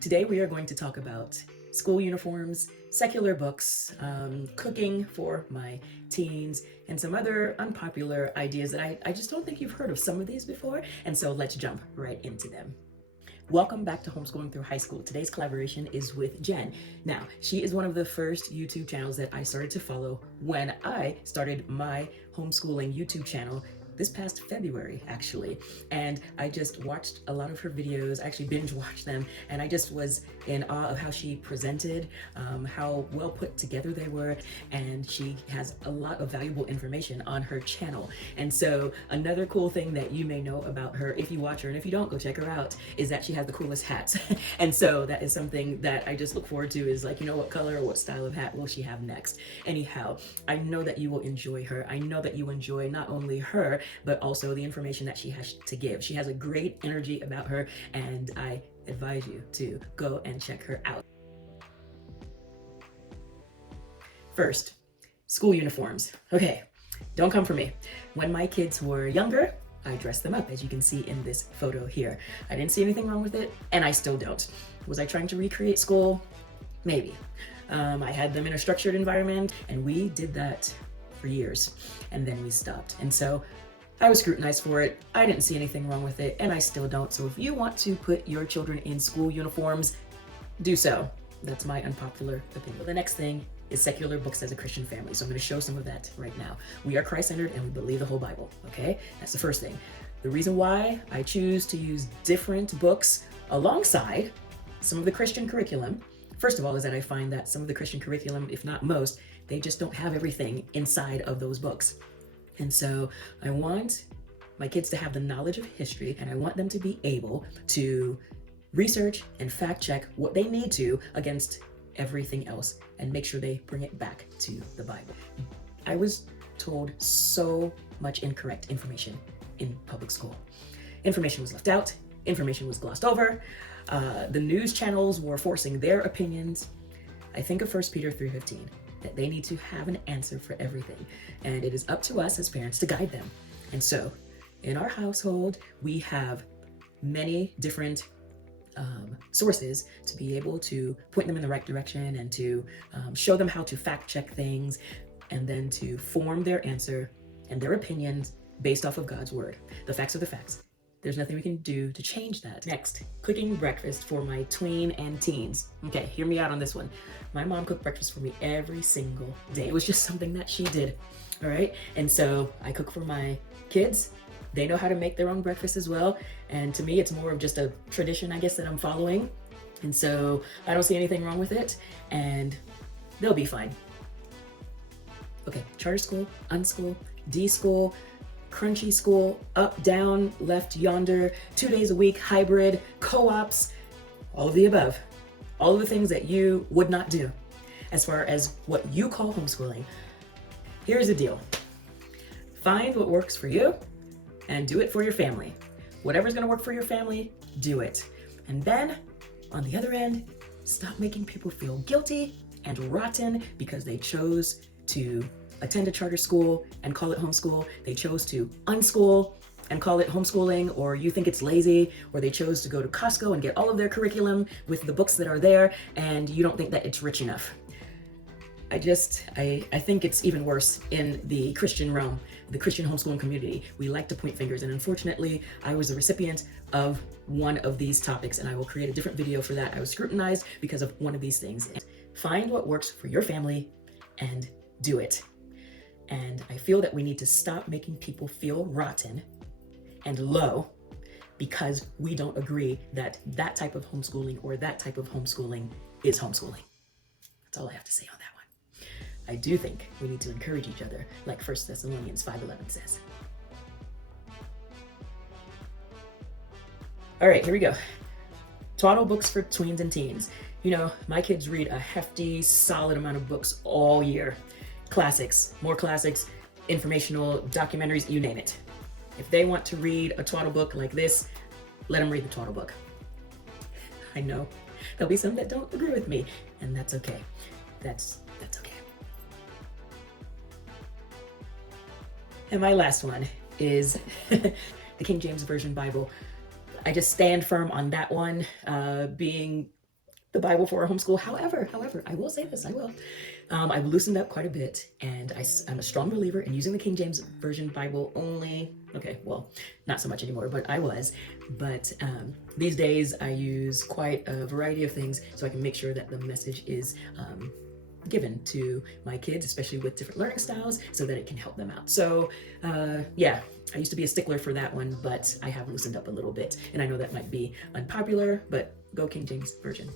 Today we are going to talk about school uniforms, secular books, cooking for my teens, and some other unpopular ideas that I just don't think you've heard of some of these before, and so let's jump right into them. Welcome back to Homeschooling Through High School. Today's collaboration is with Jen. Now, she is one of the first YouTube channels that I started to follow when I started my homeschooling YouTube channel this past February, actually. And I just watched a lot of her videos, I actually binge watched them, and I just was in awe of how she presented, how well put together they were, and she has a lot of valuable information on her channel. And so another cool thing that you may know about her, if you watch her, and if you don't, go check her out, is that she has the coolest hats. And so that is something that I just look forward to, is like, you know, what color or what style of hat will she have next? Anyhow, I know that you will enjoy her. I know that you enjoy not only her, but also the information that she has to give. She has a great energy about her, and I advise you to go and check her out. First, school uniforms. Okay, don't come for me. When my kids were younger, I dressed them up, as you can see in this photo here. I didn't see anything wrong with it, and I still don't. Was I trying to recreate school? Maybe. I had them in a structured environment, and we did that for years, and then we stopped. And so I was scrutinized for it. I didn't see anything wrong with it, and I still don't. So if you want to put your children in school uniforms, do so. That's my unpopular opinion. The next thing is secular books as a Christian family. So I'm going to show some of that right now. We are Christ-centered and we believe the whole Bible, okay? That's the first thing. The reason why I choose to use different books alongside some of the Christian curriculum, first of all, is that I find that some of the Christian curriculum, if not most, they just don't have everything inside of those books. And so I want my kids to have the knowledge of history, and I want them to be able to research and fact check what they need to against everything else and make sure they bring it back to the Bible. I was told so much incorrect information in public school. Information was left out, information was glossed over, the news channels were forcing their opinions. I think of 1 Peter 3:15. that they need to have an answer for everything. And it is up to us as parents to guide them. And so in our household, we have many different sources to be able to point them in the right direction and to show them how to fact check things, and then to form their answer and their opinions based off of God's word. The facts are the facts. There's nothing we can do to change that. Next, cooking breakfast for my tween and teens. Okay, hear me out on this one. My mom cooked breakfast for me every single day. It was just something that she did, all right? And so I cook for my kids. They know how to make their own breakfast as well. And to me, it's more of just a tradition, I guess, that I'm following. And so I don't see anything wrong with it, and they'll be fine. Okay, charter school, unschool, D-school, crunchy school, up, down, left, yonder, 2 days a week, hybrid, co-ops, all of the above. All of the things that you would not do as far as what you call homeschooling. Here's the deal. Find what works for you and do it for your family. Whatever's gonna work for your family, do it. And then, on the other end, stop making people feel guilty and rotten because they chose to attend a charter school and call it homeschool. They chose to unschool and call it homeschooling, or you think it's lazy, or they chose to go to Costco and get all of their curriculum with the books that are there, and you don't think that it's rich enough. I think it's even worse in the Christian realm, the Christian homeschooling community. We like to point fingers, and unfortunately, I was a recipient of one of these topics, and I will create a different video for that. I was scrutinized because of one of these things. Find what works for your family and do it. And I feel that we need to stop making people feel rotten and low because we don't agree that that type of homeschooling or that type of homeschooling is homeschooling. That's all I have to say on that one. I do think we need to encourage each other, like 1 Thessalonians 5:11 says. All right, here we go. Twaddle books for tweens and teens. You know, my kids read a hefty, solid amount of books all year. Classics, more classics, informational, documentaries, you name it. If they want to read a twaddle book like this, let them read the twaddle book. I know there'll be some that don't agree with me, and that's okay. That's okay. And my last one is the King James Version Bible. I just stand firm on that one, being the Bible for our homeschool. However, I will say this, I've loosened up quite a bit, and I'm a strong believer in using the King James Version Bible only. Okay, well, not so much anymore, but I was. But these days I use quite a variety of things so I can make sure that the message is given to my kids, especially with different learning styles, so that it can help them out. So yeah, I used to be a stickler for that one, but I have loosened up a little bit. And I know that might be unpopular, but go King James Version.